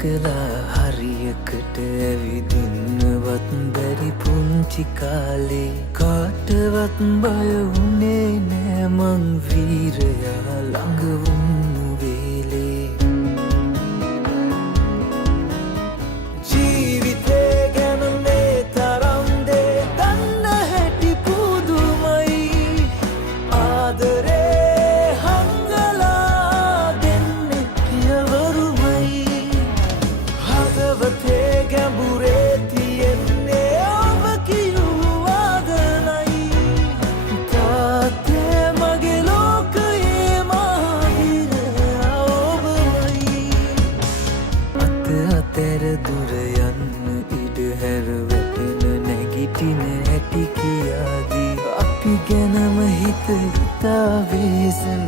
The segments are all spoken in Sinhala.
කලා හරියකට ඇවිදින්නවත් බැරි පුංචි කාලේ කාටවත් බය වුණේ නෑ මං වීරයා ළඟ වුණු වේලේ ජීවිතේ ගැන මේ තරම් දේ දන්න හැටි පුදුමයි ආදරේ හංගලා දෙන්නේ පියවරුමයි හදවතේ ගැඹුරේ තියෙන්නේ ඔබ කියූ වාදනයි තාත්තේ මගේ ලෝකයේ මහවීරයා ඔබමයි අත අතර දුර යන්න ඉඩ හැර වැටෙන නැගිටින හැටි කියාදී අපි ගැනම හිත හිතා වෙහෙසන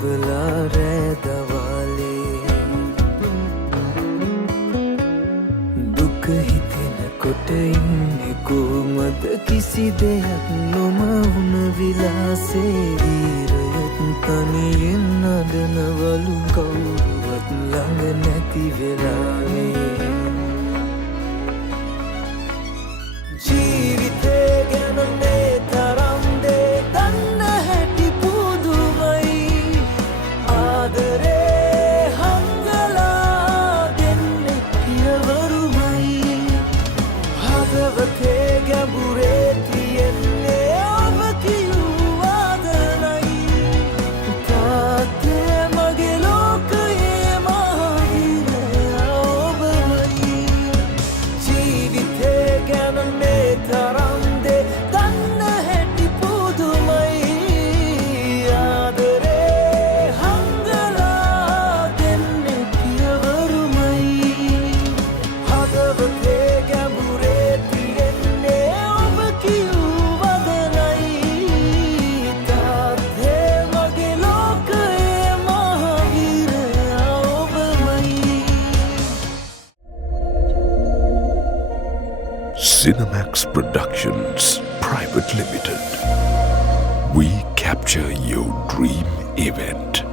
බලා රෑ දවාලේ දුක හිතෙනකොට ඉන්නේ කොහමද කිසි දෙයක් නොමවුන විලාසේ වීරයොත් තනියෙන් නඩනවලු කවුරුවත් ළඟ නැති වෙලාවේ ජීවිතේ ගැන මේ තරම් දේ දන්න හැටි පුදුමයි ආදරේ හංගලා දෙන්නේ පියවරුමයි හදවතේ ගැඹුරේ තියෙන්නේ ඔබ කියූ වාදනයි තාත්තේ මගේ ලෝකයේ මහවීරයා ඔබමයි ජීවිතේ ගැන මේ තරම් දේ දන්න හැටි පුදුමයි ආදරේ හංගලා දෙන්නේ පියවරුමයි හදවතේ ගැඹුරේ තියෙන්නේ ඔබ කියූ වදනයි තාත්තේ මගේ ලෝකයේ මහවීරයා ඔබමයි Cinemax Productions Private Limited. We capture your dream event.